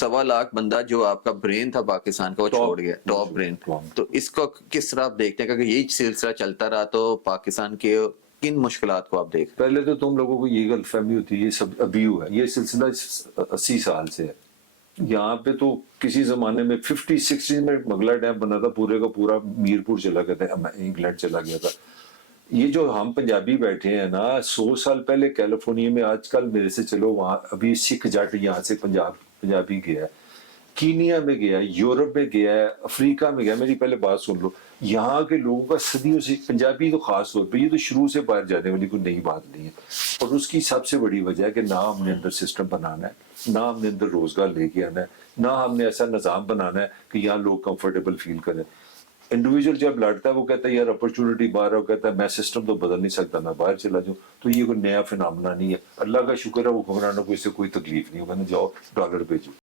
1.25 लाख बंदा जो आपका ब्रेन था पाकिस्तान का वो Top- छोड़ गया, टॉप ब्रेन। top। तो इसको किस तरह आप देखते हैं कि यही सिलसिला चलता रहा तो पाकिस्तान के किन मुश्किलात को आप देख रहे पहले तो तुम लोगों को ये गलतफहमी होती है, ये सब अभी हुआ है, ये सिलसिला 80 साल से है। यहाँ पे तो किसी जमाने में 50-60 में मंगला डैम बना था, पूरे का पूरा मीरपुर चला गया था, इंग्लैंड चला गया था। ये जो हम पंजाबी बैठे हैं ना, 100 साल पहले कैलिफोर्निया में, आजकल मेरे से चलो वहां अभी सिख जाट यहाँ से पंजाबी गया है, कीनिया में गया है, यूरोप में गया है, अफ्रीका में गया। मेरी पहले बात सुन लो, यहाँ के लोगों का सदियों से, पंजाबी तो खास तौर पे, ये तो शुरू से बाहर जाने वाली कोई नई बात नहीं है। और उसकी सबसे बड़ी वजह है कि ना हमने अंदर सिस्टम बनाना है, ना हमने अंदर रोजगार लेके आना है, ना हमने ऐसा निज़ाम बनाना है कि यहाँ लोग कंफर्टेबल फील करें। इंडिविजुअल जब लड़ता है वो कहता है यार अपॉर्चुनिटी बाहर है, वो कहता है मैं सिस्टम तो बदल नहीं सकता, मैं बाहर चला जाऊँ। तो ये कोई नया फिनोमेना नहीं है, अल्लाह का शुक्र है वो हुक्मरानों को इससे कोई तकलीफ नहीं होगा ना, जाओ डॉलर भेजो।